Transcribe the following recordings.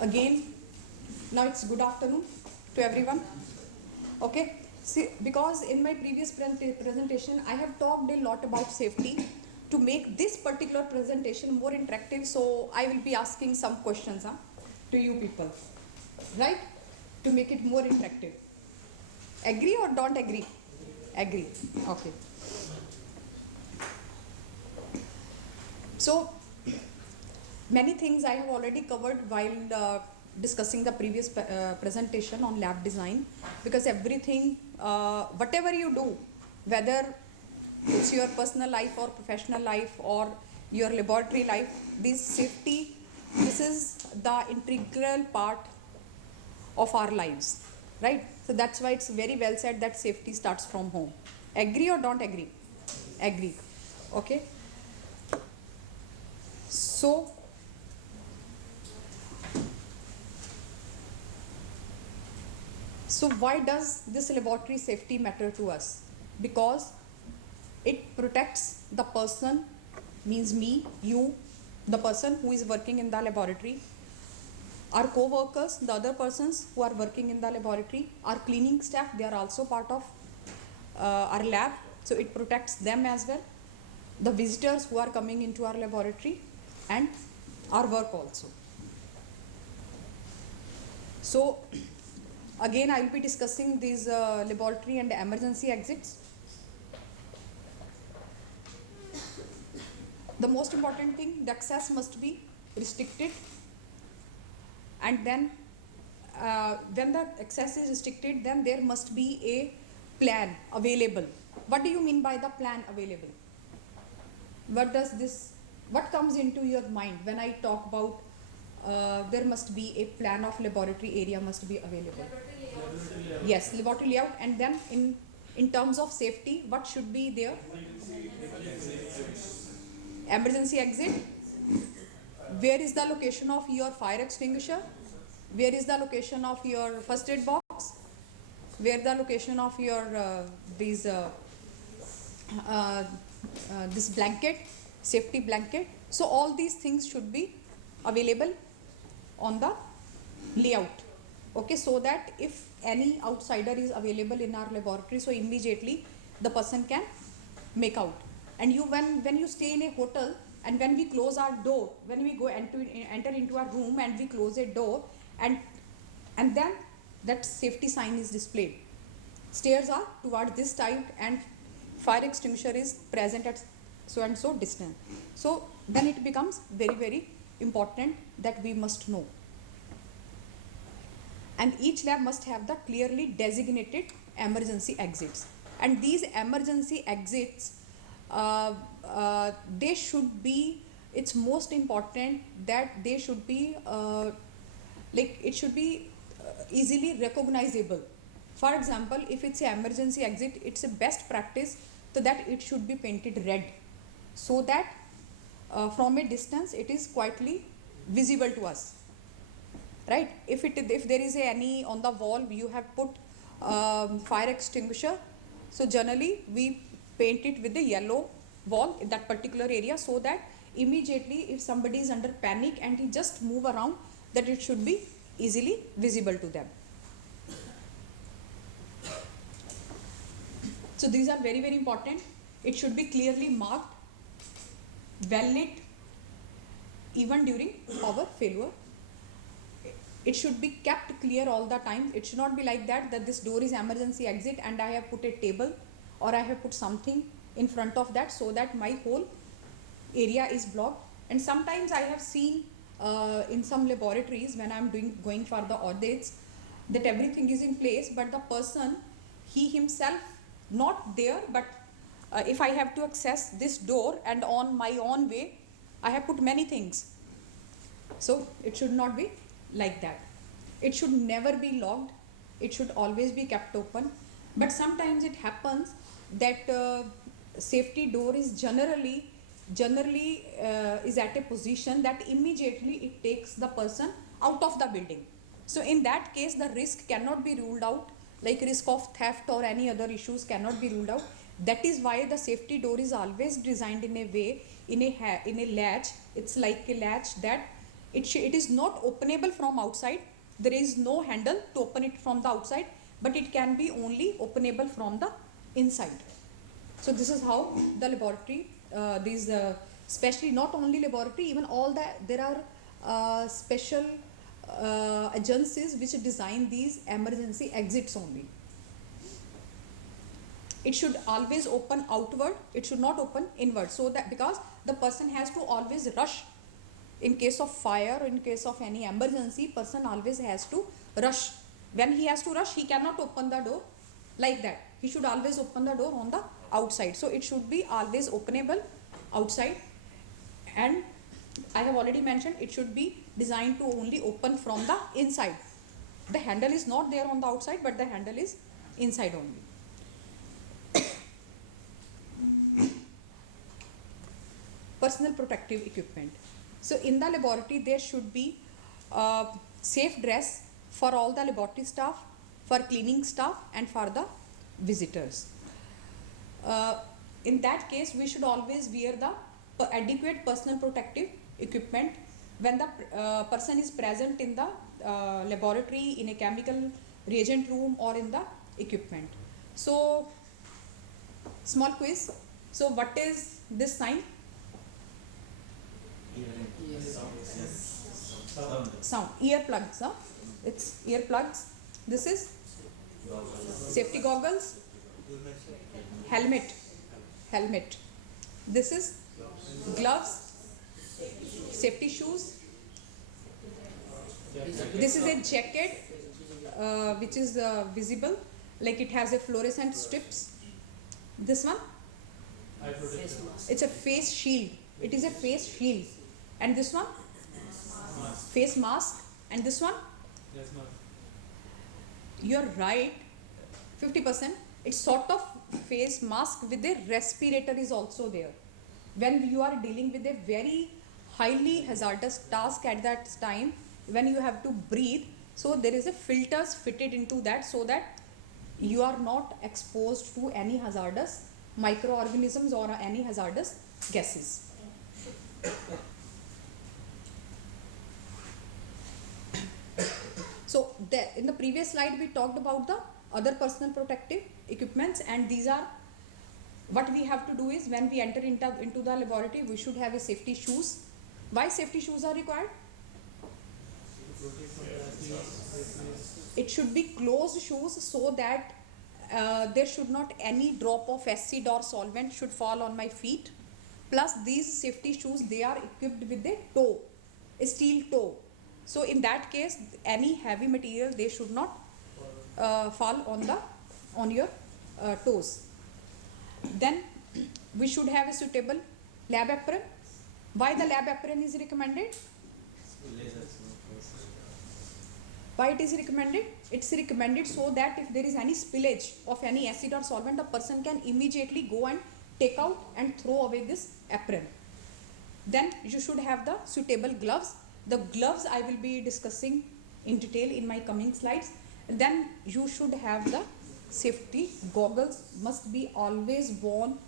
Again, now it's good afternoon to everyone. Okay, see, because in my previous presentation I have talked a lot about safety. To make this particular presentation more interactive, so I will be asking some questions to you people, right? To make it more interactive. Agree or don't agree? Agree. Okay. So many things I have already covered while discussing the previous presentation on lab design, because everything, whatever you do, whether it's your personal life or professional life or your laboratory life, this safety, this is the integral part of our lives, right? So that's why it's very well said that safety starts from home. Agree or don't agree? Agree. Okay. So why does this laboratory safety matter to us? Because it protects the person, means me, you, the person who is working in the laboratory, our co-workers, the other persons who are working in the laboratory, our cleaning staff, they are also part of our lab, so it protects them as well, the visitors who are coming into our laboratory, and our work also. So again, I will be discussing these laboratory and emergency exits. The most important thing, the access must be restricted, and then when the access is restricted, then there must be a plan available. What do you mean by the plan available? What comes into your mind when I talk about there must be a plan of laboratory area must be available? Yes, laboratory layout. And then in terms of safety, what should be there? Emergency exit. Where is the location of your fire extinguisher? Where is the location of your first aid box? Where the location of your this blanket, safety blanket? So all these things should be available on the layout. Okay, so that if any outsider is available in our laboratory, so immediately the person can make out. And you, when you stay in a hotel, and when we close our door, when we go enter into our room and we close a door, and then that safety sign is displayed. Stairs are towards this side and fire extinguisher is present at so and so distance. So then it becomes very, very important that we must know. And each lab must have the clearly designated emergency exits. And these emergency exits, they should be, it's most important that they should be it should be easily recognizable. For example, if it's an emergency exit, it's a best practice so that it should be painted red, so that from a distance it is quietly visible to us, right? If there is any on the wall you have put fire extinguisher, so generally we paint it with the yellow wall in that particular area, so that immediately if somebody is under panic and he just move around, that it should be easily visible to them. So these are very, very important. It should be clearly marked, well lit, even during power failure. It should be kept clear all the time. It should not be like that this door is emergency exit and I have put a table or I have put something in front of that, so that my whole area is blocked. And sometimes I have seen in some laboratories when I am going for the audits, that everything is in place, but the person, he himself not there, but if I have to access this door and on my own way, I have put many things. So it should not be like that. It should never be locked. It should always be kept open. But sometimes it happens that safety door is generally is at a position that immediately it takes the person out of the building. So in that case, the risk cannot be ruled out, like risk of theft or any other issues cannot be ruled out. That is why the safety door is always designed in a way, in a latch. It's like a latch that It is not openable from outside. There is no handle to open it from the outside, but it can be only openable from the inside. So this is how the laboratory, especially not only laboratory, even all there are special agencies which design these emergency exits only. It should always open outward, it should not open inward, so that because the person has to always rush in case of fire or in case of any emergency, person always has to rush. When he has to rush, he cannot open the door like that. He should always open the door on the outside. So it should be always openable outside, and I have already mentioned it should be designed to only open from the inside. The handle is not there on the outside, but the handle is inside only. Personal protective equipment. So in the laboratory there should be safe dress for all the laboratory staff, for cleaning staff, and for the visitors. In that case we should always wear the adequate personal protective equipment when the person is present in the laboratory, in a chemical reagent room, or in the equipment. So small quiz. So what is this sign? Sound. Earplugs. It's earplugs. This is safety goggles. Helmet. This is gloves. Safety shoes. This is a jacket which is visible, like it has a fluorescent strips. This one, it's a face shield. It is a face shield. And this one, face mask. And this one, you're right, 50%. It's sort of face mask with a respirator is also there. When you are dealing with a very highly hazardous task at that time, when you have to breathe, so there is a filters fitted into that, so that you are not exposed to any hazardous microorganisms or any hazardous gases. So in the previous slide we talked about the other personal protective equipments, and these are what we have to do is when we enter into the laboratory we should have a safety shoes. Why safety shoes are required? It should be closed shoes so that there should not any drop of acid or solvent should fall on my feet. Plus these safety shoes, they are equipped with a toe, a steel toe. So in that case any heavy material, they should not fall on your toes. Then we should have a suitable lab apron. Why the lab apron is recommended? Why it is recommended? It's recommended so that if there is any spillage of any acid or solvent, a person can immediately go and take out and throw away this apron. Then you should have the suitable gloves. The gloves I will be discussing in detail in my coming slides. Then you should have the safety goggles, must be always worn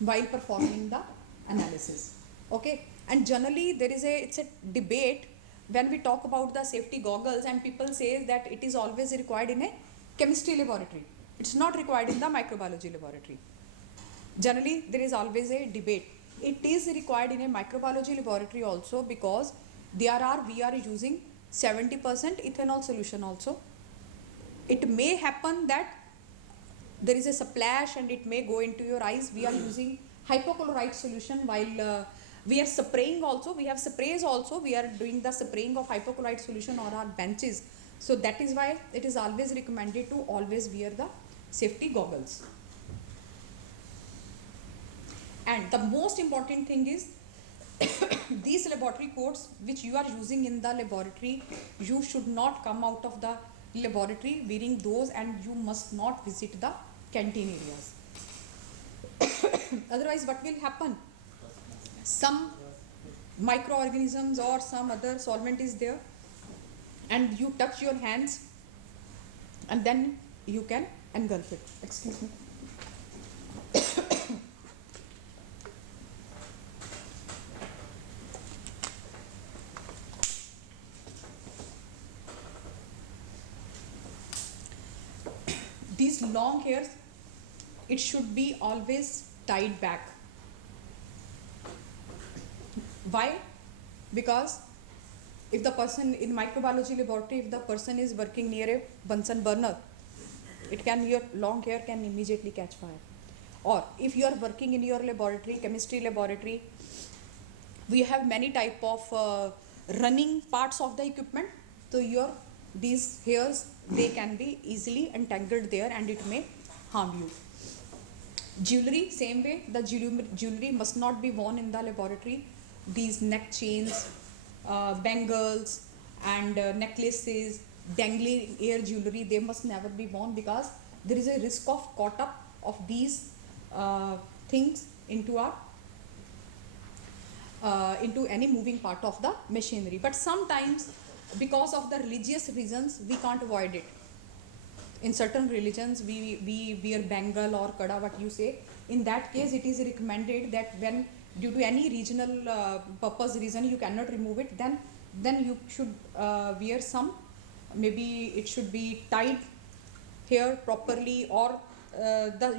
while performing the analysis. Okay, and generally it's a debate when we talk about the safety goggles, and people say that it is always required in a chemistry laboratory. It's not required in the microbiology laboratory. Generally there is always a debate. It is required in a microbiology laboratory also, because we are using 70% ethanol solution also. It may happen that there is a splash and it may go into your eyes. We are using hypochlorite solution while we are spraying also. We have sprays also. We are doing the spraying of hypochlorite solution on our benches. So that is why it is always recommended to always wear the safety goggles. And the most important thing is these laboratory coats which you are using in the laboratory, you should not come out of the laboratory wearing those, and you must not visit the canteen areas. Otherwise what will happen? Some microorganisms or some other solvent is there, and you touch your hands and then you can engulf it. Excuse me. These long hairs, it should be always tied back. Why? Because if the person in microbiology laboratory, if the person is working near a Bunsen burner, your long hair can immediately catch fire. Or if you are working in your laboratory, chemistry laboratory, we have many type of running parts of the equipment. So these hairs, they can be easily entangled there and it may harm you. Jewelry, same way, the jewelry must not be worn in the laboratory. These neck chains, bangles and necklaces, dangling ear jewelry, they must never be worn because there is a risk of caught up of these things into any moving part of the machinery. But sometimes because of the religious reasons we can't avoid it. In certain religions we wear bangle or kada, what you say. In that case it is recommended that when due to any regional purpose reason you cannot remove it, then you should wear some, maybe it should be tied here properly, or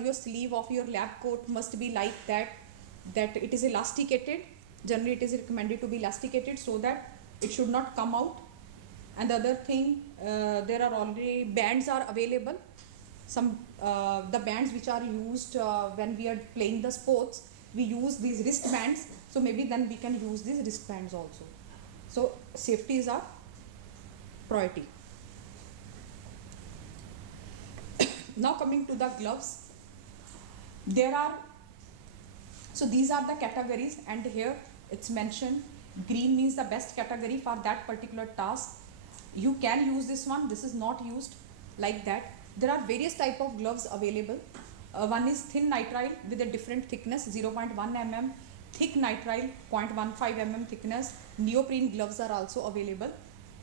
your sleeve of your lab coat must be like that it is elasticated. Generally it is recommended to be elasticated so that it should not come out. And the other thing, there are already bands are available. Some the bands which are used when we are playing the sports, we use these wristbands, so maybe then we can use these wristbands also. So safety is our priority. Now coming to the gloves, so these are the categories, and here it's mentioned green means the best category for that particular task. You can use this one, this is not used like that. There are various type of gloves available. One is thin nitrile with a different thickness, 0.1 mm, thick nitrile, 0.15 mm thickness. Neoprene gloves are also available,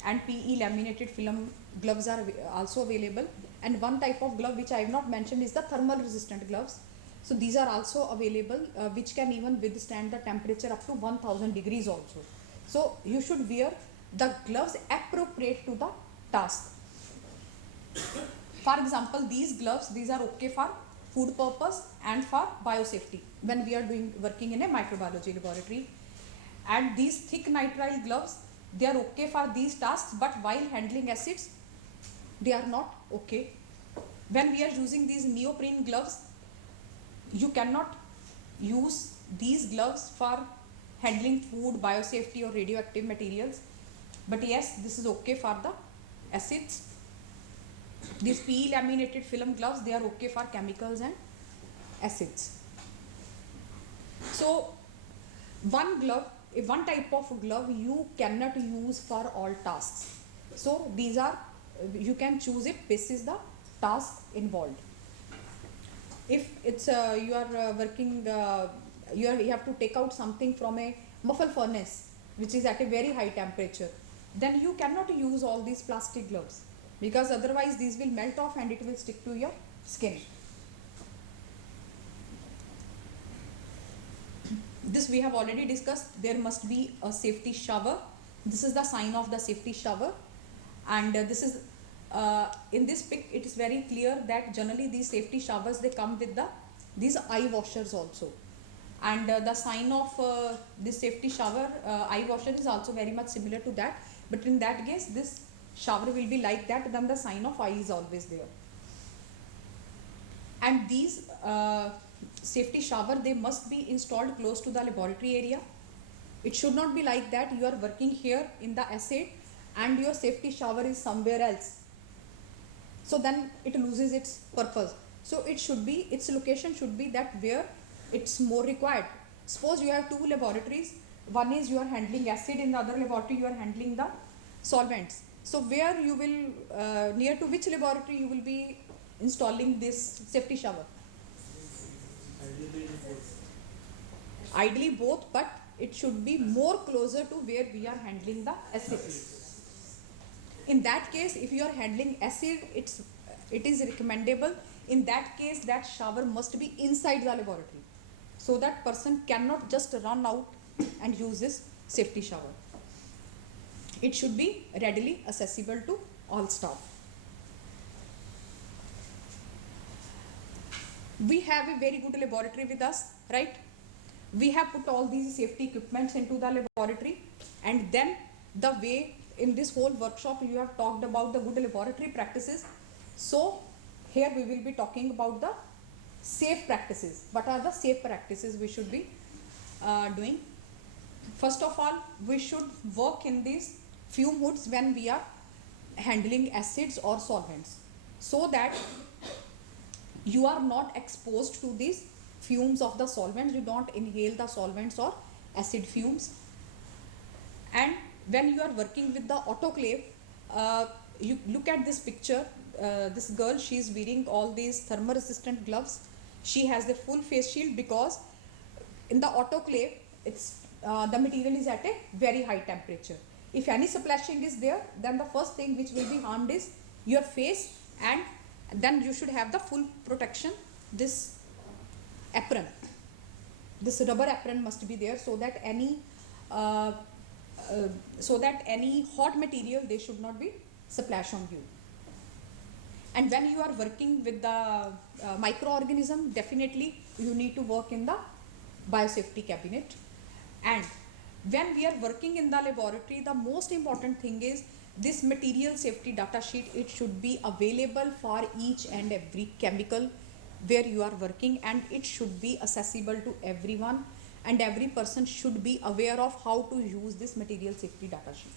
and PE laminated film gloves are also available. And one type of glove which I have not mentioned is the thermal resistant gloves. So these are also available, which can even withstand the temperature up to 1000 degrees also. So you should wear the gloves appropriate to the task. For example, these gloves, these are okay for food purpose and for biosafety when we are working in a microbiology laboratory. And these thick nitrile gloves, they are okay for these tasks, but while handling acids, they are not okay. When we are using these neoprene gloves, you cannot use these gloves for handling food, biosafety or radioactive materials. But yes, this is okay for the acids. These PE laminated film gloves, they are okay for chemicals and acids. So one type of glove you cannot use for all tasks. So these are, you can choose it basis the task involved. If it's you are working, you have to take out something from a muffle furnace which is at a very high temperature, then you cannot use all these plastic gloves, because otherwise these will melt off and it will stick to your skin. This we have already discussed. There must be a safety shower. This is the sign of the safety shower, and this is in this pic it is very clear that generally these safety showers, they come with these eye washers also. And the sign of this safety shower eye washer is also very much similar to that, but in that case this shower will be like that, then the sign of eye is always there. And these safety shower, they must be installed close to the laboratory area. It should not be like that you are working here in the acid and your safety shower is somewhere else, so then it loses its purpose. So it should be, its location should be that where it's more required. Suppose you have two laboratories, one is you are handling acid, in the other laboratory you are handling the solvents. So where you will, near to which laboratory you will be installing this safety shower? Ideally both, but it should be more closer to where we are handling the acid. In that case, if you are handling acid, it is recommendable. In that case, that shower must be inside the laboratory, so that person cannot just run out and use this safety shower. It should be readily accessible to all staff. We have a very good laboratory with us, right? We have put all these safety equipments into the laboratory, and then the way in this whole workshop you have talked about the good laboratory practices. So here we will be talking about the safe practices. What are the safe practices we should be doing? First of all, we should work in these fume hoods when we are handling acids or solvents, so that you are not exposed to these fumes of the solvents. You don't inhale the solvents or acid fumes. And when you are working with the autoclave, you look at this picture. This girl, she is wearing all these thermal resistant gloves. She has the full face shield because in the autoclave it's the material is at a very high temperature. If any splashing is there, then the first thing which will be harmed is your face, and then you should have the full protection. This apron, this rubber apron must be there, so that any hot material, they should not be splash on you. And when you are working with the microorganism, definitely you need to work in the biosafety cabinet. And when we are working in the laboratory, the most important thing is this material safety data sheet. It should be available for each and every chemical where you are working, and it should be accessible to everyone, and every person should be aware of how to use this material safety data sheet.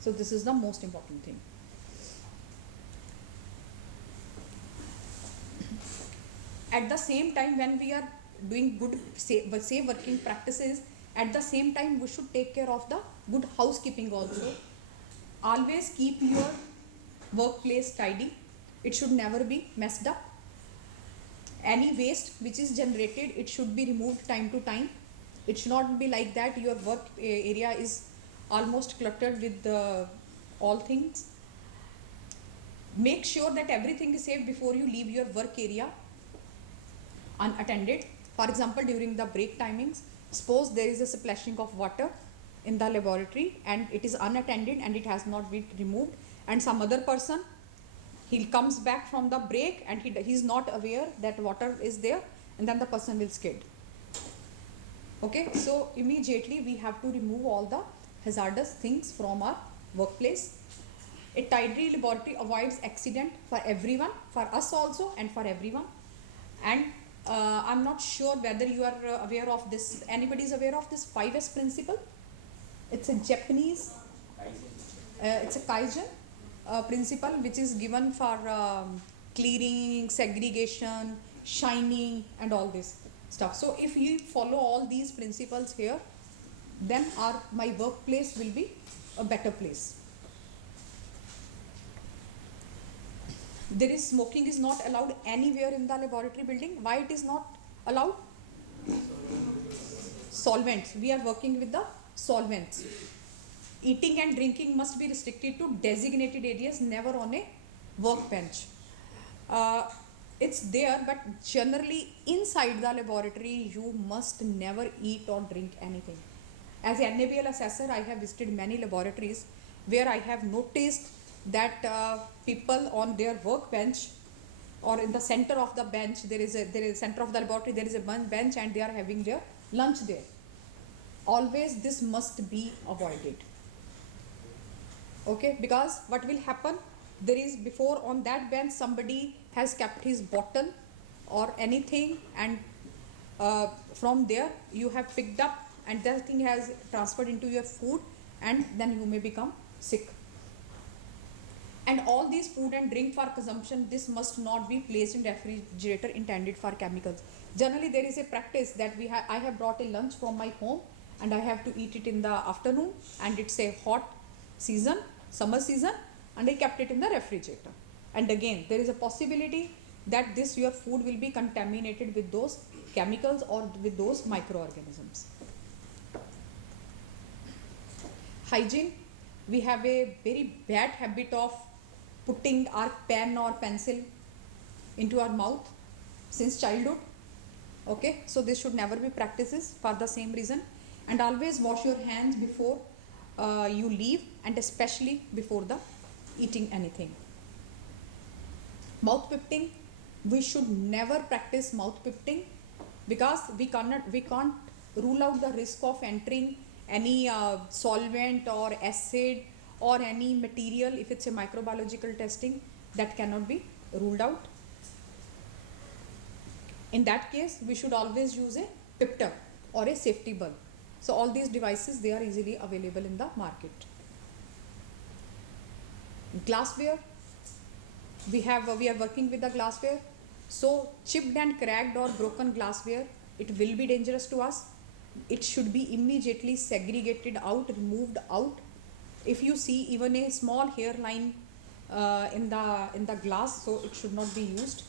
So this is the most important thing. At the same time, when we are doing good safe working practices, at the same time we should take care of the good housekeeping also. Always keep your workplace tidy. It should never be messed up. Any waste which is generated, it should be removed time to time. It should not be like that your work area is almost cluttered with all things. Make sure that everything is safe before you leave your work area unattended. For example, during the break timings, suppose there is a splashing of water in the laboratory and it is unattended and it has not been removed, and some other person, he comes back from the break and he is not aware that water is there, and then the person will skid. Okay, so immediately we have to remove all the hazardous things from our workplace. A tidy laboratory avoids accident for everyone, for us also and for everyone. And I'm not sure whether you are aware of this. Anybody is aware of this 5S principle? It's a Japanese, it's a Kaizen principle which is given for clearing, segregation, shining and all this stuff. So if you follow all these principles here, then my workplace will be a better place. Smoking is not allowed anywhere in the laboratory building. Why it is not allowed? Solvents. We are working with the solvents. Eating and drinking must be restricted to designated areas, never on a workbench. It's there, but generally inside the laboratory you must never eat or drink anything. As a NABL assessor, I have visited many laboratories where I have noticed that people on their workbench or in the center of the bench, there is center of the laboratory, there is a bench and they are having their lunch there. Always this must be avoided. Okay, because what will happen, there is before on that bench somebody has kept his bottle or anything, and from there you have picked up and that thing has transferred into your food, and then you may become sick. And all these food and drink for consumption, this must not be placed in refrigerator intended for chemicals. Generally there is a practice that I have brought a lunch from my home and I have to eat it in the afternoon, and it's a hot season, summer season, and I kept it in the refrigerator. And again, there is a possibility that your food will be contaminated with those chemicals or with those microorganisms. Hygiene. We have a very bad habit of putting our pen or pencil into our mouth since childhood. Okay, so this should never be practices for the same reason. And always wash your hands before you leave, and especially before eating anything. Mouth pipetting. we should never practice mouth pipetting, because we can't rule out the risk of entering any solvent or acid or any material. If it's a microbiological testing, that cannot be ruled out. In that case, we should always use a pipter or a safety bulb. So all these devices, they are easily available in the market. Glassware, we are working with the glassware. So chipped and cracked or broken glassware, it will be dangerous to us. It should be immediately segregated out, removed out. If you see even a small hairline in the glass, so it should not be used.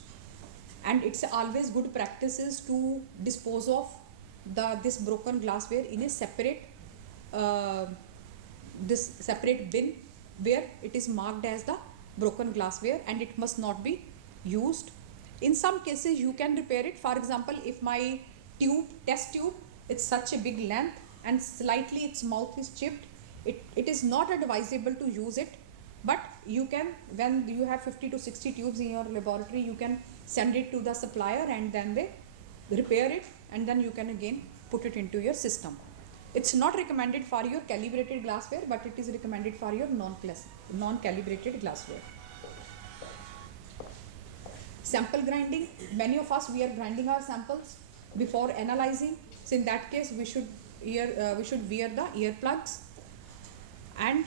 And it's always good practices to dispose of this broken glassware in a separate bin where it is marked as the broken glassware, and it must not be used. In some cases you can repair it. For example, if my test tube, it's such a big length and slightly its mouth is chipped, it is not advisable to use it. But you can, when you have 50 to 60 tubes in your laboratory, you can send it to the supplier and then they repair it, and then you can again put it into your system. It's not recommended for your calibrated glassware, but it is recommended for your non-calibrated glassware. Sample grinding, many of us, we are grinding our samples before analyzing. So in that case, we should wear the earplugs, and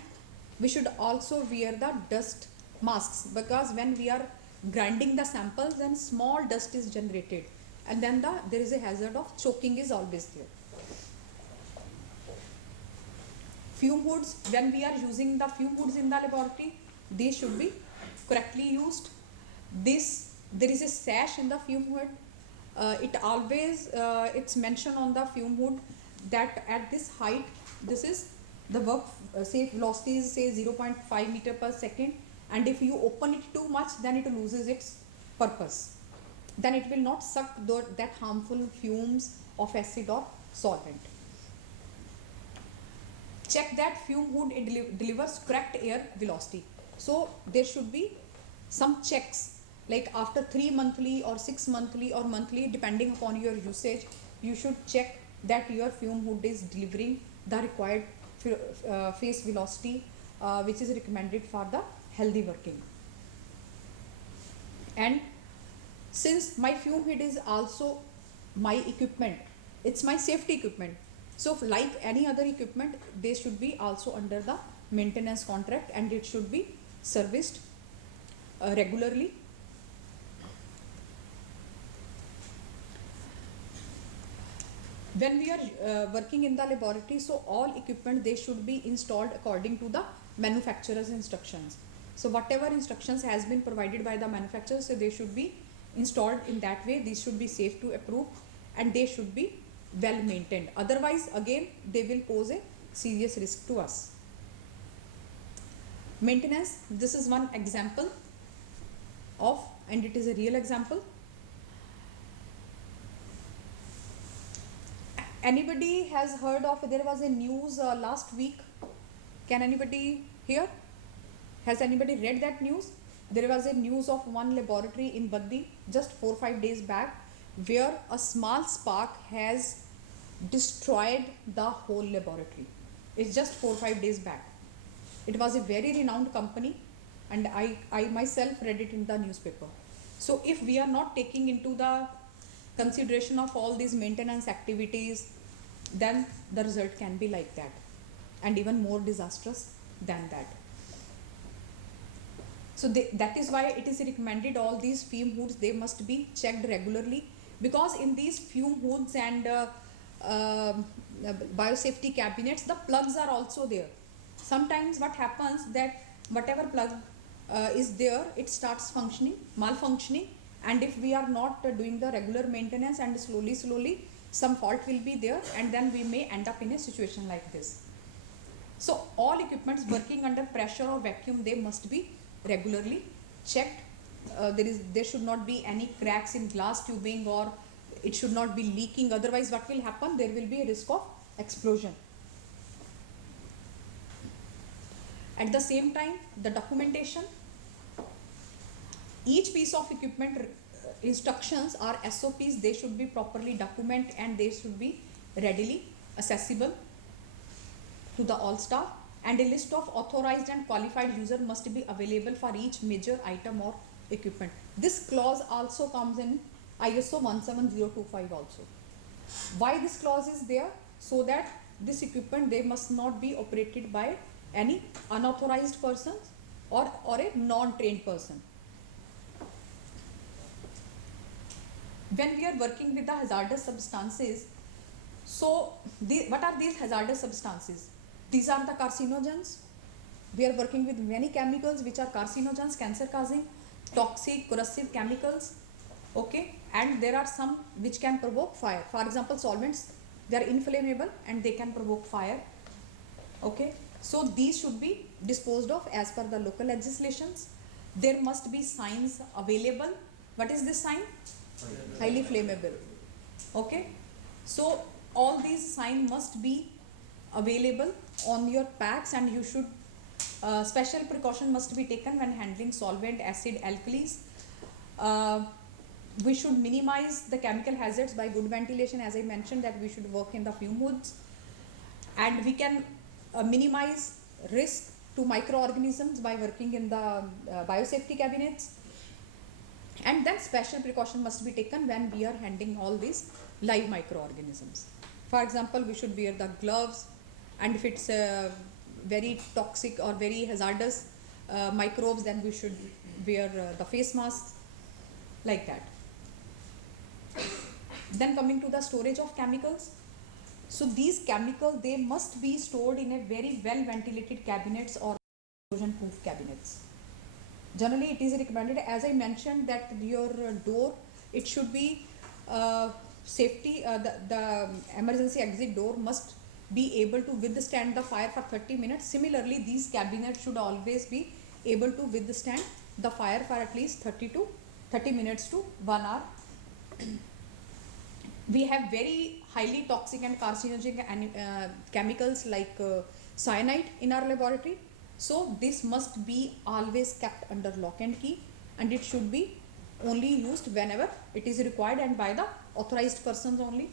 we should also wear the dust masks, because when we are grinding the samples, then small dust is generated, and then there is a hazard of choking is always there. Fume hoods, when we are using the fume hoods in the laboratory, they should be correctly used. There is a sash in the fume hood. It always it's mentioned on the fume hood that at this height, this is the work safe velocity is say 0.5 meter per second, and if you open it too much, then it loses its purpose. Then it will not suck that harmful fumes of acid or solvent. Check that fume hood, it delivers correct air velocity. So there should be some checks, like after 3 monthly or 6 monthly or monthly, depending upon your usage, you should check that your fume hood is delivering the required phase velocity which is recommended for the healthy working. And since my fume hood is also my equipment, it's my safety equipment, so like any other equipment, they should be also under the maintenance contract, and it should be serviced regularly. When we are working in the laboratory, so all equipment, they should be installed according to the manufacturer's instructions. So whatever instructions has been provided by the manufacturer, so they should be installed in that way. These should be safe to approve, and they should be well maintained. Otherwise, again, they will pose a serious risk to us. Maintenance, this is one example of, and it is a real example. Anybody has heard of, there was a news last week. Can anybody hear? Has anybody read that news? There was a news of one laboratory in Baddi just 4 or 5 days back, where a small spark has destroyed the whole laboratory. It's just 4 or 5 days back. It was a very renowned company, and I myself read it in the newspaper. So if we are not taking into the consideration of all these maintenance activities, then the result can be like that, and even more disastrous than that. So that is why it is recommended all these fume hoods, they must be checked regularly, because in these fume hoods and biosafety cabinets, the plugs are also there. Sometimes what happens, that whatever plug is there, it starts malfunctioning, and if we are not doing the regular maintenance, and slowly some fault will be there, and then we may end up in a situation like this. So all equipments working under pressure or vacuum, they must be regularly checked. There should not be any cracks in glass tubing, or it should not be leaking. Otherwise, what will happen? There will be a risk of explosion. At the same time, the documentation. Each piece of equipment instructions or SOPs, they should be properly documented and they should be readily accessible to the all staff, and a list of authorized and qualified user must be available for each major item or equipment. This clause also comes in ISO 17025 also. Why this clause is there? So that this equipment, they must not be operated by any unauthorized persons or a non-trained person. When we are working with the hazardous substances, so what are these hazardous substances? These are the carcinogens. We are working with many chemicals which are carcinogens, cancer causing, toxic, corrosive chemicals, okay, and there are some which can provoke fire. For example, solvents, they are inflammable and they can provoke fire, okay. So these should be disposed of as per the local legislations. There must be signs available. What is this sign? Highly flammable, okay. So all these signs must be available on your packs, and you should special precaution must be taken when handling solvent, acid, alkalis. We should minimize the chemical hazards by good ventilation. As I mentioned, that we should work in the fume hoods, and we can minimize risk to microorganisms by working in the biosafety cabinets. And then special precaution must be taken when we are handling all these live microorganisms. For example, we should wear the gloves, and if it's very toxic or very hazardous microbes, then we should wear the face masks, like that. Then coming to the storage of chemicals. So these chemicals, they must be stored in a very well ventilated cabinets or explosion proof cabinets. Generally it is recommended, as I mentioned, that your door, it should be safety, the emergency exit door must be able to withstand the fire for 30 minutes. Similarly, these cabinets should always be able to withstand the fire for at least 30 minutes to 1 hour. We have very highly toxic and carcinogenic chemicals like cyanide in our laboratory. So this must be always kept under lock and key, and it should be only used whenever it is required and by the authorized persons only.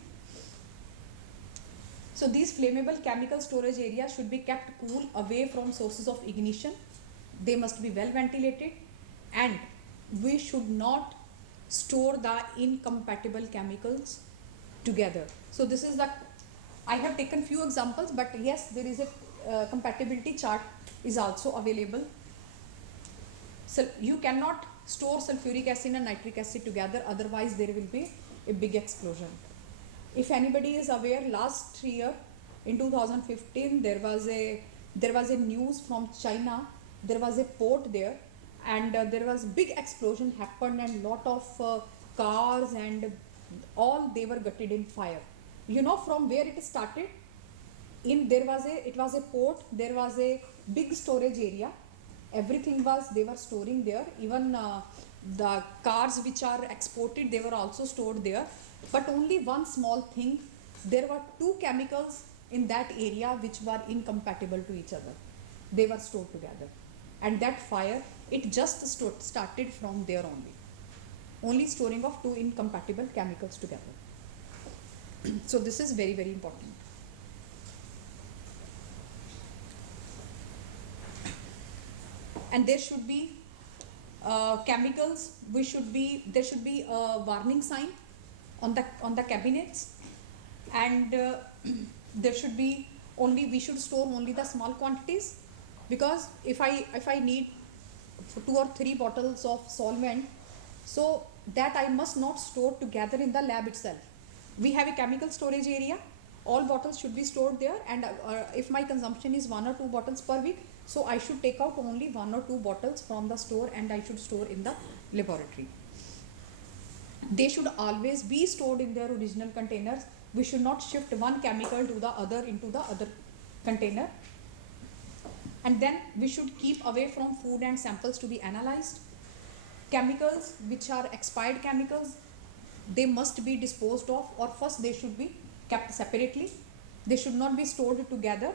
So these flammable chemical storage areas should be kept cool, away from sources of ignition. They must be well ventilated, and we should not store the incompatible chemicals together. So this is the, I have taken few examples, but yes, there is a compatibility chart is also available. So you cannot store sulfuric acid and nitric acid together, otherwise there will be a big explosion. If anybody is aware, last year in 2015 there was a news from China. There was a port there, and there was big explosion happened, and lot of cars and all, they were gutted in fire. You know from where it started? It was a port, there was a big storage area, everything was, they were storing there, even the cars which are exported, they were also stored there. But only one small thing, there were two chemicals in that area which were incompatible to each other. They were stored together, and that fire, it just started from there only storing of two incompatible chemicals together. So this is very, very important. And there should be chemicals, there should be a warning sign on the cabinets, and there should be we should store only the small quantities, because if I need 2 or 3 bottles of solvent, so that I must not store together in the lab itself. We have a chemical storage area, all bottles should be stored there, and if my consumption is 1 or 2 bottles per week, so I should take out only 1 or 2 bottles from the store and I should store in the laboratory. They should always be stored in their original containers. We should not shift one chemical to the other into the other container. And then we should keep away from food and samples to be analyzed. Chemicals which are expired chemicals, they must be disposed of, or first they should be kept separately. They should not be stored together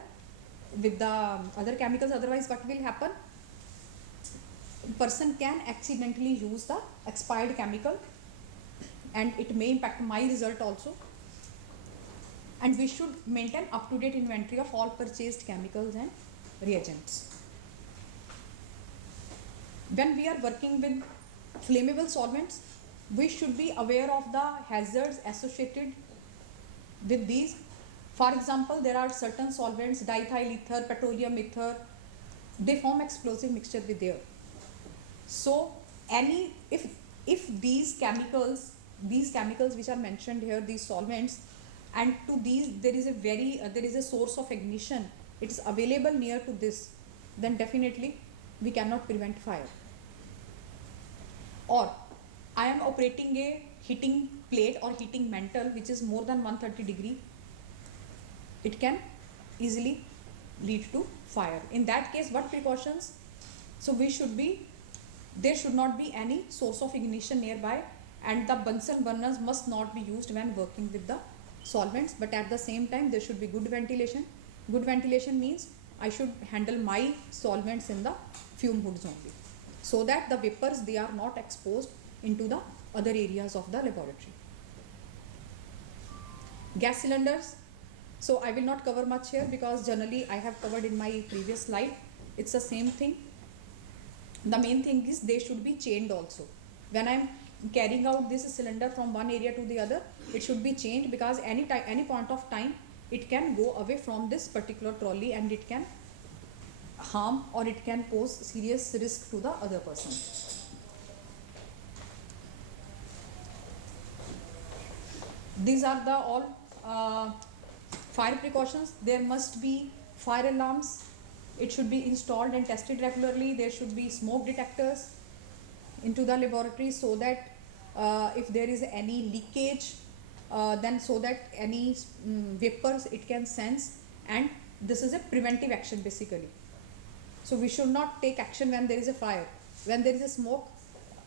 with the other chemicals, otherwise what will happen? Person can accidentally use the expired chemical and it may impact my result also. And we should maintain up-to-date inventory of all purchased chemicals and reagents. When we are working with flammable solvents, we should be aware of the hazards associated with these. For example, there are certain solvents, diethyl ether, petroleum ether, they form explosive mixture with air. So if these chemicals which are mentioned here, these solvents, and to these there is a source of ignition, it is available near to this, then definitely we cannot prevent fire. Or I am operating a heating plate or heating mantle which is more than 130 degree, it can easily lead to fire. In that case, what precautions? So there should not be any source of ignition nearby, and the Bunsen burners must not be used when working with the solvents, but at the same time there should be good ventilation. Good ventilation means I should handle my solvents in the fume hoods only, so that the vapors, they are not exposed into the other areas of the laboratory. Gas cylinders, so I will not cover much here because generally I have covered in my previous slide. It's the same thing. The main thing is they should be chained also. When I'm carrying out this cylinder from one area to the other, it should be chained, because any point of time it can go away from this particular trolley and it can harm or it can pose serious risk to the other person. These are the all fire precautions. There must be fire alarms. It should be installed and tested regularly. There should be smoke detectors into the laboratory, so that if there is any leakage, then so that any vapors it can sense, and this is a preventive action basically. So we should not take action when there is a fire. When there is a smoke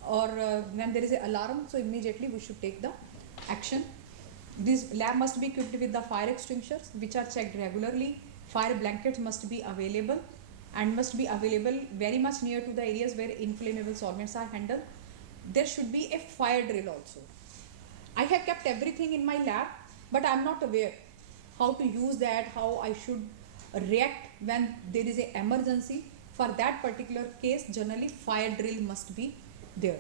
or when there is an alarm, so immediately we should take the action. This lab must be equipped with the fire extinguishers which are checked regularly. Fire blankets must be available and must be available very much near to the areas where inflammable solvents are handled. There should be a fire drill also. I have kept everything in my lab, but I am not aware how to use that, how I should react when there is an emergency. For that particular case, generally fire drill must be there.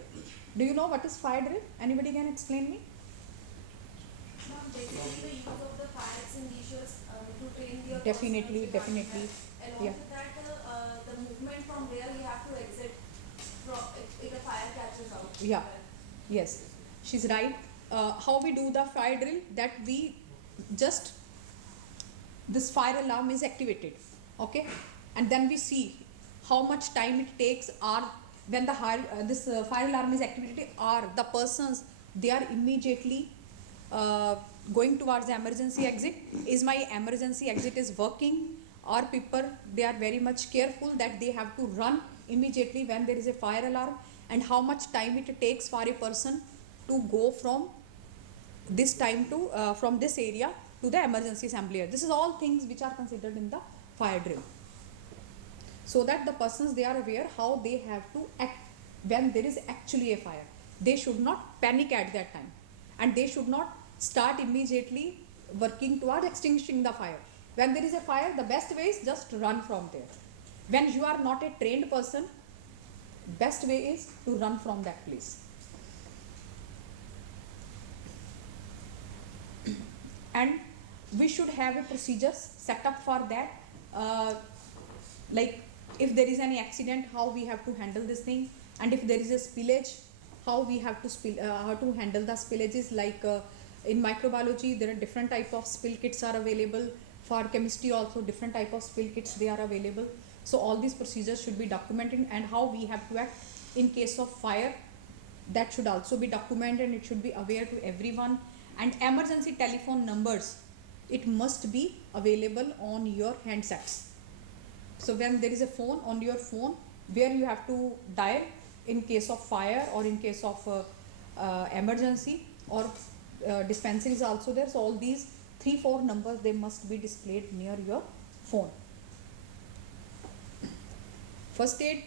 Do you know what is fire drill? Anybody can explain me? Basically the use of the fire extinguishers to train the Definitely. along Yeah. with that the movement from where we have to exit from if the fire catches out. Yeah. Yes, she's right. How we do the fire drill, that we just, this fire alarm is activated, okay, and then we see how much time it takes, or when the fire alarm is activated, or the persons, they are immediately going towards the emergency exit. Is my emergency exit is working, or people, they are very much careful that they have to run immediately when there is a fire alarm, and how much time it takes for a person to go from this time to from this area to the emergency assembly area. This is all things which are considered in the fire drill, so that the persons, they are aware how they have to act when there is actually a fire. They should not panic at that time, and they should not start immediately working towards extinguishing the fire. When there is a fire, the best way is just run from there. When you are not a trained person, best way is to run from that place. And we should have a procedures set up for that, like if there is any accident, how we have to handle this thing, and if there is a spillage, how we have to how to handle the spillages. Like in microbiology, there are different type of spill kits are available. For chemistry also, different type of spill kits, they are available. So all these procedures should be documented, and how we have to act in case of fire, that should also be documented, and it should be aware to everyone. And emergency telephone numbers, it must be available on your handsets. So when there is a phone on your phone where you have to dial in case of fire or in case of emergency, or dispensary is also there. So all these 3-4 numbers, they must be displayed near your phone. First aid,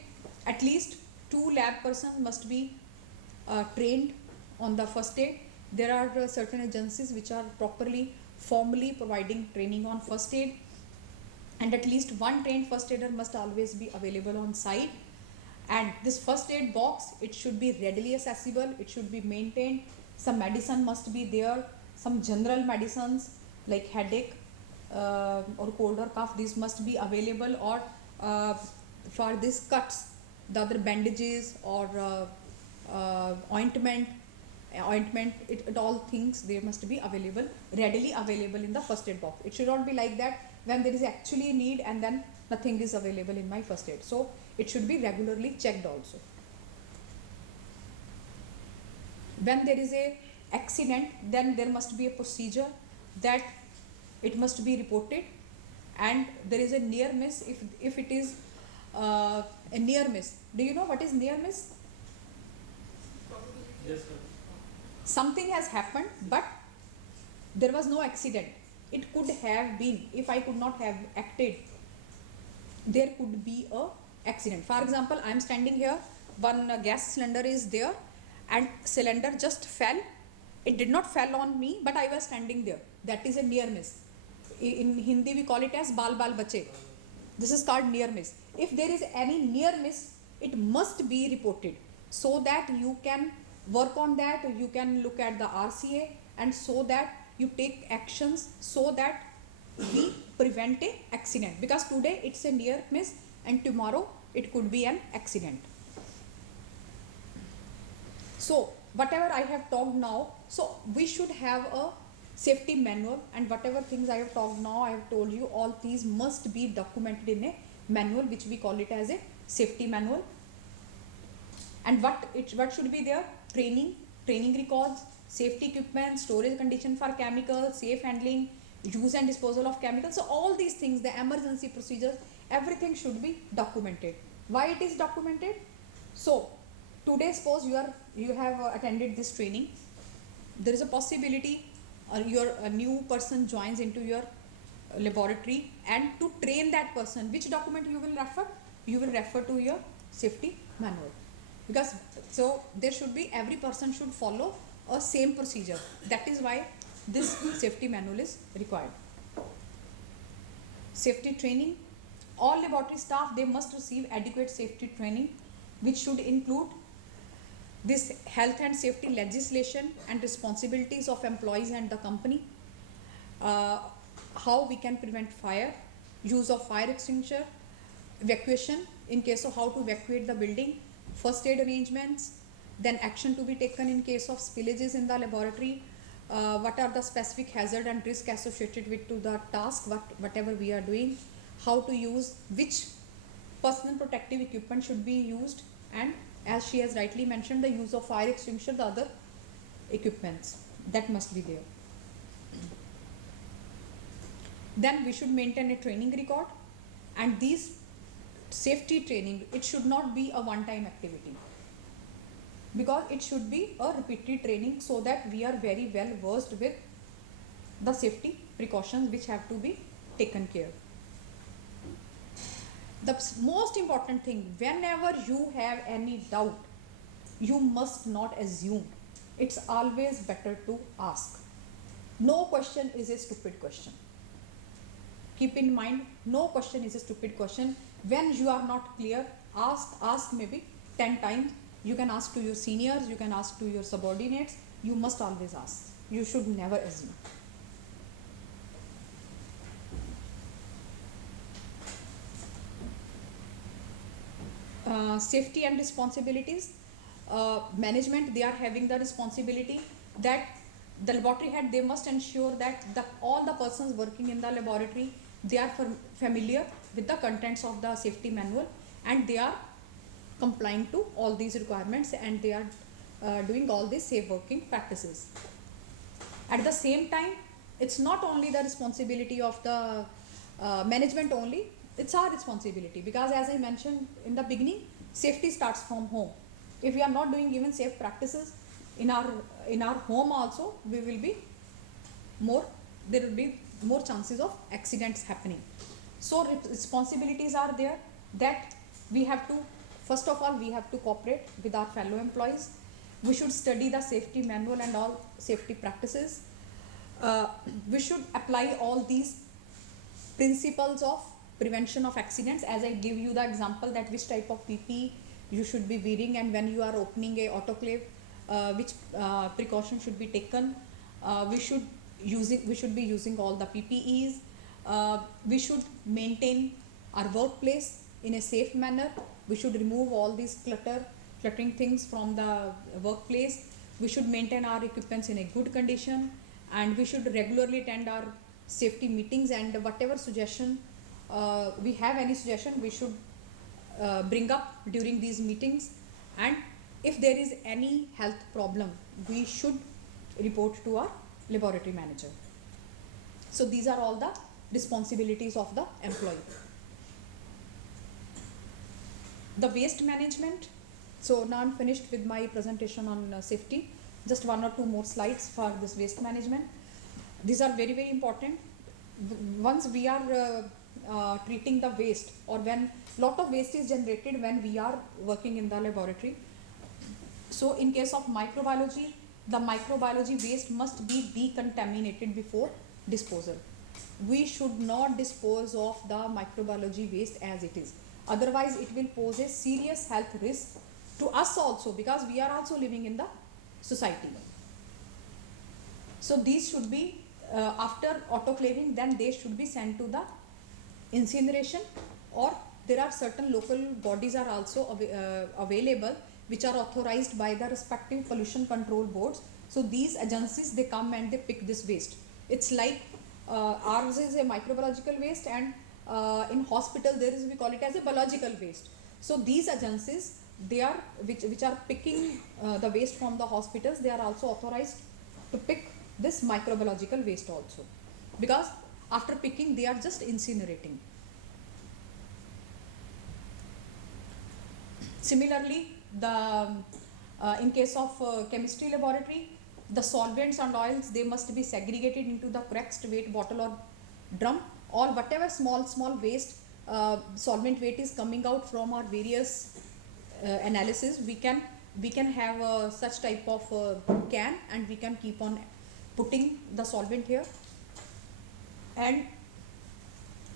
at least 2 lab persons must be trained on the first aid. There are certain agencies which are properly, formally providing training on first aid, and at least one trained first aider must always be available on site. And this first aid box, it should be readily accessible, it should be maintained. Some medicine must be there, some general medicines like headache or cold or cough, these must be available. Or for these cuts, the other bandages or ointment, it all things they must be available, readily available in the first aid box. It should not be like that when there is actually need and then nothing is available in my first aid. So it should be regularly checked also. When there is a accident, then there must be a procedure that it must be reported, and there is a near miss. If it is a near miss, do you know what is near miss? Yes, sir. Something has happened but there was no accident. It could have been, if I could not have acted, there could be a accident. For example, I am standing here, one gas cylinder is there and cylinder just fell. It did not fall on me, but I was standing there. That is a near miss. In Hindi we call it as bal bal bache. This is called near miss. If there is any near miss, it must be reported so that you can work on that, you can look at the RCA, and so that you take actions so that we prevent a accident. Because today it's a near miss and tomorrow it could be an accident. So whatever I have talked now, so we should have a safety manual, and whatever things I have talked now, I have told you all these must be documented in a manual, which we call it as a safety manual. And what should be there? Training records, safety equipment, storage condition for chemicals, safe handling, use and disposal of chemicals. So all these things, the emergency procedures, everything should be documented. Why it is documented? So today suppose you have attended this training, there is a possibility a new person joins into your laboratory, and to train that person, which document you will refer? You will refer to your safety manual. Because so there should be, every person should follow a same procedure. That is why this safety manual is required. Safety training, all laboratory staff, they must receive adequate safety training, which should include this health and safety legislation and responsibilities of employees and the company, how we can prevent fire, use of fire extinguisher, evacuation in case of how to evacuate the building, first aid arrangements, then action to be taken in case of spillages in the laboratory, what are the specific hazard and risk associated with to the task, whatever we are doing, how to use, which personal protective equipment should be used, and as she has rightly mentioned, the use of fire extinguisher, the other equipments that must be there. Then we should maintain a training record, and these safety training, it should not be a one-time activity, because it should be a repeated training so that we are very well versed with the safety precautions which have to be taken care. The most important thing, whenever you have any doubt, you must not assume. It's always better to ask. No question is a stupid question. Keep in mind, no question is a stupid question. When you are not clear, ask maybe 10 times. You can ask to your seniors, you can ask to your subordinates. You must always ask. You should never assume. Safety and responsibilities. Management, they are having the responsibility that the laboratory head, they must ensure that all the persons working in the laboratory, they are familiar with the contents of the safety manual, and they are complying to all these requirements, and they are doing all these safe working practices. At the same time, it's not only the responsibility of the management only, it's our responsibility, because as I mentioned in the beginning, safety starts from home. If we are not doing even safe practices in our home also, there will be more chances of accidents happening. So responsibilities are there that we have to, first of all, we have to cooperate with our fellow employees. We should study the safety manual and all safety practices. We should apply all these principles of prevention of accidents, as I give you the example that which type of PPE you should be wearing, and when you are opening a autoclave, which precaution should be taken. We should be using all the PPEs. We should maintain our workplace in a safe manner. We should remove all these cluttering things from the workplace. We should maintain our equipments in a good condition, and we should regularly attend our safety meetings, and whatever suggestion we have, any suggestion we should bring up during these meetings. And if there is any health problem, we should report to our laboratory manager. So these are all the responsibilities of the employee. The waste management. So now I'm finished with my presentation on safety. Just one or two more slides for this waste management. These are very, very important. Once we are treating the waste, or when lot of waste is generated when we are working in the laboratory. So in case of microbiology, the microbiology waste must be decontaminated before disposal. We should not dispose of the microbiology waste as it is. Otherwise, it will pose a serious health risk to us also, because we are also living in the society. So these should be, after autoclaving, then they should be sent to the incineration, or there are certain local bodies are also available which are authorized by the respective pollution control boards. So these agencies, they come and they pick this waste. It's like ours is a microbiological waste, and in hospital there is, we call it as a biological waste. So these agencies, they are which are picking the waste from the hospitals, they are also authorized to pick this microbiological waste also, because after picking they are just incinerating. Similarly, the in case of chemistry laboratory, the solvents and oils, they must be segregated into the correct weight bottle or drum, or whatever small waste, solvent weight is coming out from our various analysis. We can have such type of can, and we can keep on putting the solvent here. And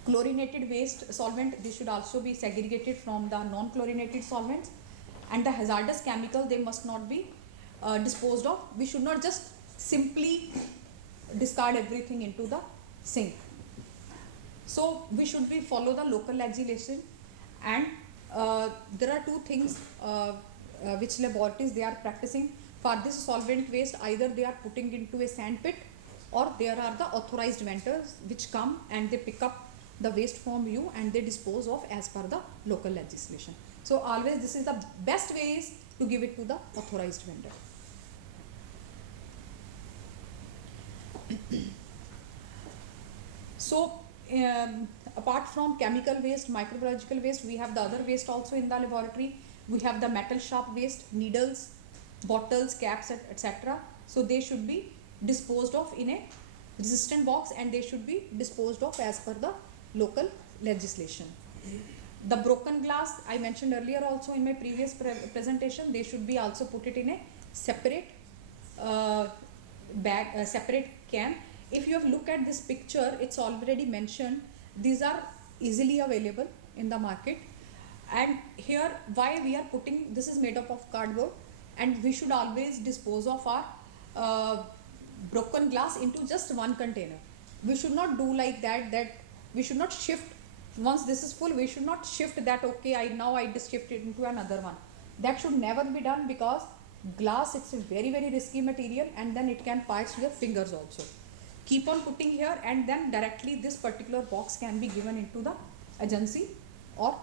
chlorinated waste solvent, they should also be segregated from the non-chlorinated solvents. And the hazardous chemical, they must not be disposed of. We should not just simply discard everything into the sink. So we should be follow the local legislation. And there are two things which laboratories they are practicing for this solvent waste. Either they are putting into a sand pit, or there are the authorized vendors which come and they pick up the waste from you and they dispose of as per the local legislation. So always this is the best way is to give it to the authorized vendor. So apart from chemical waste, microbiological waste, we have the other waste also in the laboratory. We have the metal sharp waste, needles, bottles, caps, etc. So they should be disposed of in a resistant box, and they should be disposed of as per the local legislation. The broken glass, I mentioned earlier also in my previous presentation, they should be also put it in a separate bag, separate can. If you have looked at this picture, it's already mentioned, these are easily available in the market. And here, why we are putting, this is made up of cardboard, and we should always dispose of our broken glass into just one container. We should not do like that we should not shift. Once this is full, we should not shift that, okay, now I just shift it into another one. That should never be done, because glass, it's a very, very risky material, and then it can pierce your fingers also. Keep on putting here, and then directly this particular box can be given into the agency, or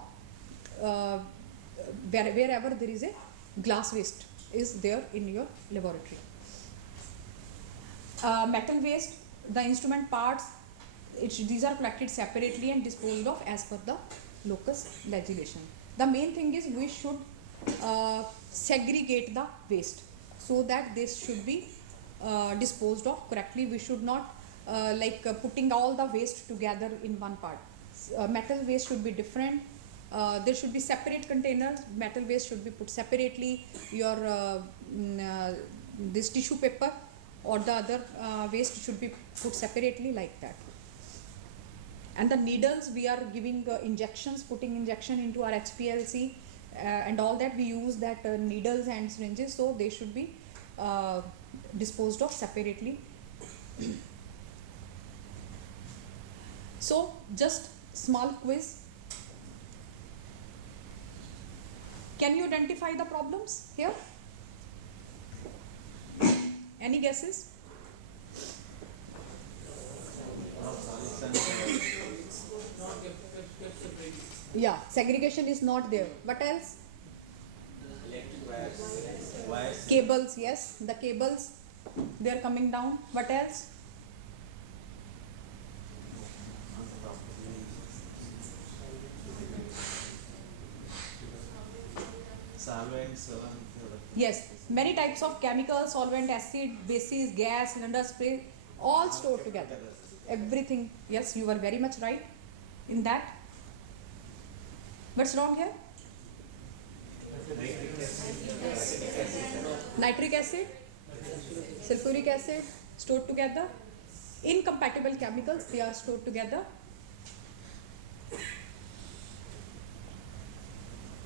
wherever there is a glass waste is there in your laboratory. Metal waste, the instrument parts, these are collected separately and disposed of as per the local legislation. The main thing is we should segregate the waste, so that this should be disposed of correctly. We should not putting all the waste together in one part. Metal waste should be different, there should be separate containers. Metal waste should be put separately. Your this tissue paper or the other waste should be put separately, like that. And the needles, we are giving injections, putting injection into our HPLC and all that. We use that needles and syringes, so they should be disposed of separately. So just small quiz. Can you identify the problems here? Any guesses? Yeah, segregation is not there. What else? Electric wires. Cables, yes, the cables, they are coming down. What else? Solvents. Yes, many types of chemicals, solvent, acid, bases, gas, cylinder, spray, all stored together. Everything, yes, you were very much right in that. What's wrong here? Nitric acid, sulfuric acid, stored together. Incompatible chemicals, they are stored together.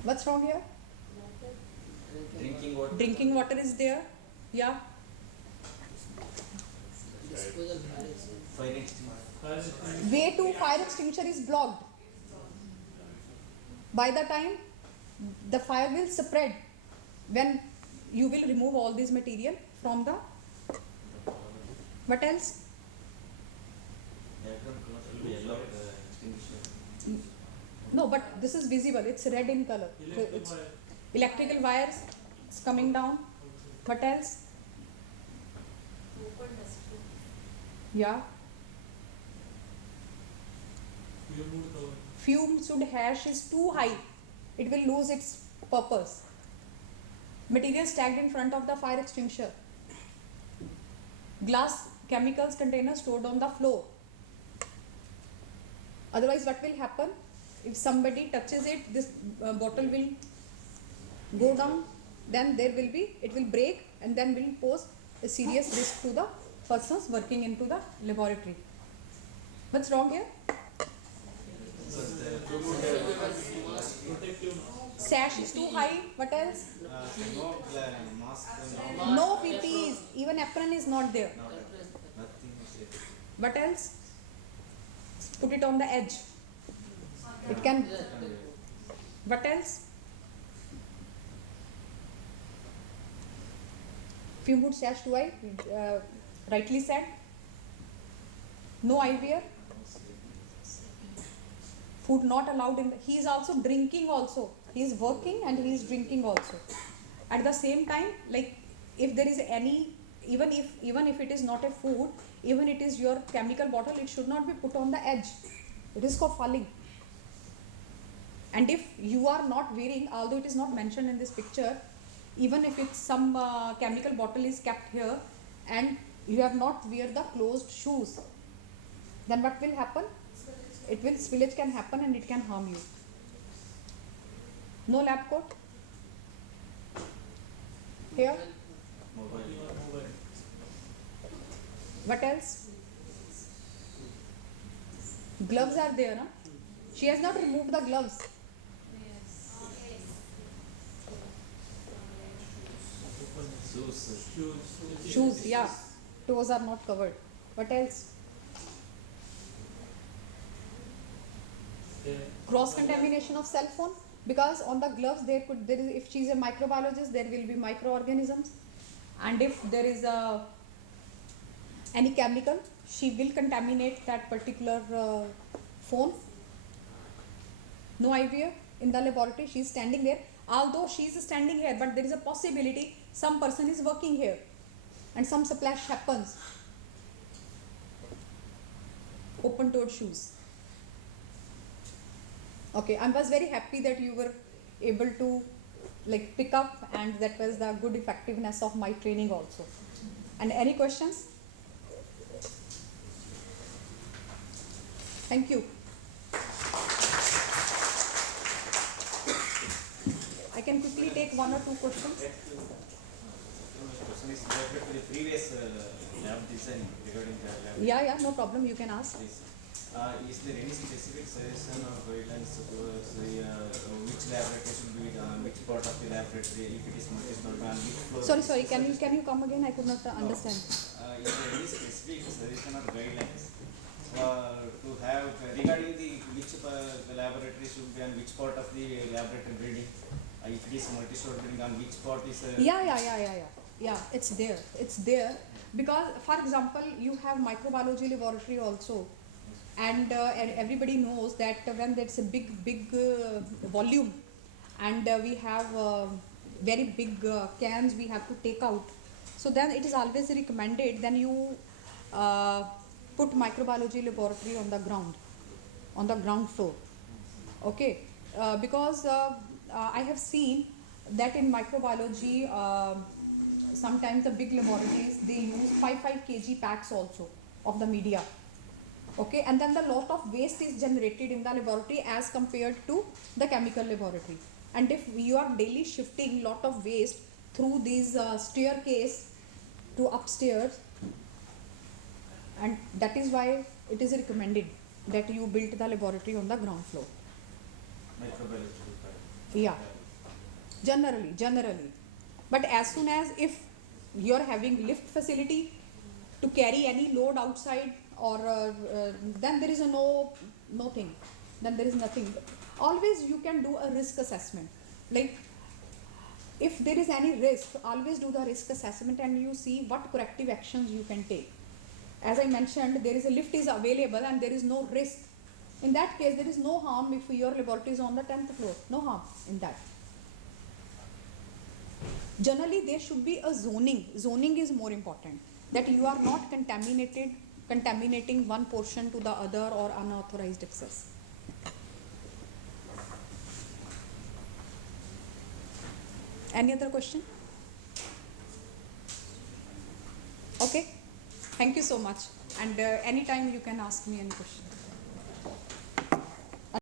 What's wrong here? Drinking water. Drinking water is there. Yeah. Fire extinguisher. Way to fire extinguisher is blocked. By the time the fire will spread, when you will remove all this material from the, what else? Yellow extinguisher. No, but this is visible, it's red in color. So it's electrical wires is coming down. What else? Open dustbin. Yeah. Fume should hash is too high, it will lose its purpose. Material stacked in front of the fire extinguisher. Glass chemicals container stored on the floor. Otherwise, what will happen? If somebody touches it, this bottle will go down, then there will be, it will break and then will pose a serious risk to the persons working into the laboratory. What's wrong here? Sash is too high. What else? No mask. No PPEs. Even apron is not there. Nothing is there. What else? Put it on the edge. It can. What else? Fume hood sash too high. Rightly said. No eyewear. Food not allowed in. He is also drinking also. He is working and he is drinking also. At the same time, like if there is any, even if it is not a food, even it is your chemical bottle, it should not be put on the edge. Risk of falling. And if you are not wearing, although it is not mentioned in this picture, even if it's some chemical bottle is kept here and you have not wear the closed shoes, then what will happen? It will, spillage can happen and it can harm you. No lab coat. Here. Mobile. What else? Gloves are there, no? She has not removed the gloves. Shoes, yeah. Toes are not covered. What else? Cross contamination of cell phone, because on the gloves there is, if she is a microbiologist, there will be microorganisms, and if there is any chemical, she will contaminate that particular phone. No idea in the laboratory, she is standing there. Although she is standing here, but there is a possibility some person is working here and some splash happens. Open-toed shoes. Okay, I was very happy that you were able to like pick up, and that was the good effectiveness of my training also. And any questions? Thank you. quickly take one or two questions. My question is related to the previous lab design regarding the lab. Yeah, no problem. You can ask. Please. Is there any specific suggestion or guidelines towards which laboratory should be which part of the laboratory, if it is multi-story, and which floor? Sorry. Can you come again? I could not understand. Is there any specific suggestion or guidelines to have regarding the which laboratory should be and which part of the laboratory building? If it is multi-story building, and which part is? Yeah, it's there. Because, for example, you have microbiology laboratory also, and everybody knows that when there's a big volume, and we have very big cans we have to take out. So then it is always recommended then you put microbiology laboratory on the ground floor. Okay, because I have seen that in microbiology sometimes the big laboratories they use 5 kg packs also of the media. Okay, and then the lot of waste is generated in the laboratory as compared to the chemical laboratory. And if you are daily shifting lot of waste through these staircase to upstairs, and that is why it is recommended that you build the laboratory on the ground floor. Microbiological part. Yeah, generally. But as soon as if you are having lift facility to carry any load outside, or then there is a no thing, then there is nothing. Always you can do a risk assessment. Like if there is any risk, always do the risk assessment and you see what corrective actions you can take. As I mentioned, there is a lift is available and there is no risk. In that case, there is no harm if your laboratory is on the 10th floor. No harm in that. Generally, there should be a zoning. Zoning is more important. That you are not contaminating one portion to the other or unauthorized access. Any other question? Okay. Thank you so much. And anytime you can ask me any question.